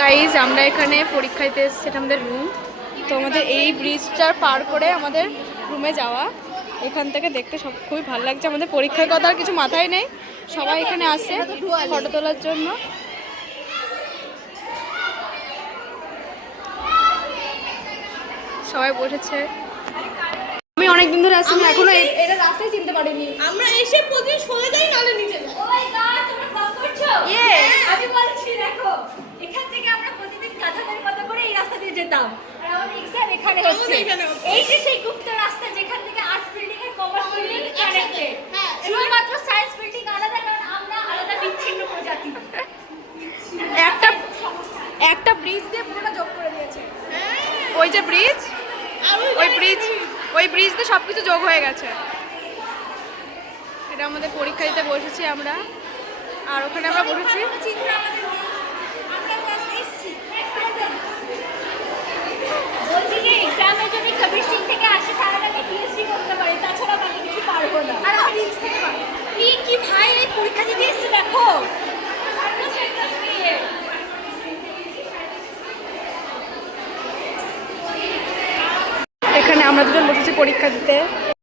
Guys আমরা এখানে পরীক্ষা দিতে এসেছি, এটা আমাদের রুম। তো আমাদের এই ব্রিজটা পার করে আমাদের রুমে যাওয়া। এখান থেকে দেখতে সব খুবই ভালো লাগছে। আমাদের পরীক্ষার কথা আর কিছু মাথায় নেই, সবাই এখানে আসে ফটো তোলার জন্য। সবাই বসেছে। আমি অনেকদিন ধরে আসছি, এখনো এটা রাস্তায় চিনতে পারিনি। আমরা এসে প্রতিদিন সোজা যাই নালে নিচে যাই। ও মাই গড, তোমরা কল করছো? আমি বলছি দেখো, এখান থেকে আমরা প্রতিদিন গাধাদের মতো করে এই রাস্তা দিয়ে যেতাম। আর আমাদের এক্সাম এখানে হচ্ছে। এই যে সেই গুপ্ত রাস্তা যেখান থেকে আর্টস বিল্ডিং আর কমার্স বিল্ডিং কানেক্টেড। হ্যাঁ, শুধুমাত্র সায়েন্স বিল্ডিং আলাদা, কারণ আমরা আলাদা বিচ্ছিন্ন প্রজাতি। একটা ব্রিজ দিয়ে পুরোটা যোগ করে দিয়েছে। ওই যে ব্রিজ, ওই ব্রিজ দিয়ে সবকিছু যোগ হয়ে গেছে। এটা আমাদের পরীক্ষা দিতে বসেছি আমরা, আর ওখানে আমরা বসেছি। বলছি যে এক্সামে যদি কবির সিং থেকে আসে তাহলে আমি পিএইচডি করতে পারি, তাছাড়া আমি কিছু পারবো না। আর আমি রিলস থেকে পারি। কি ভাই, এই পরীক্ষা দিতে এসেছি দেখো। এখানে আমরা দুজন বসেছি পরীক্ষা দিতে।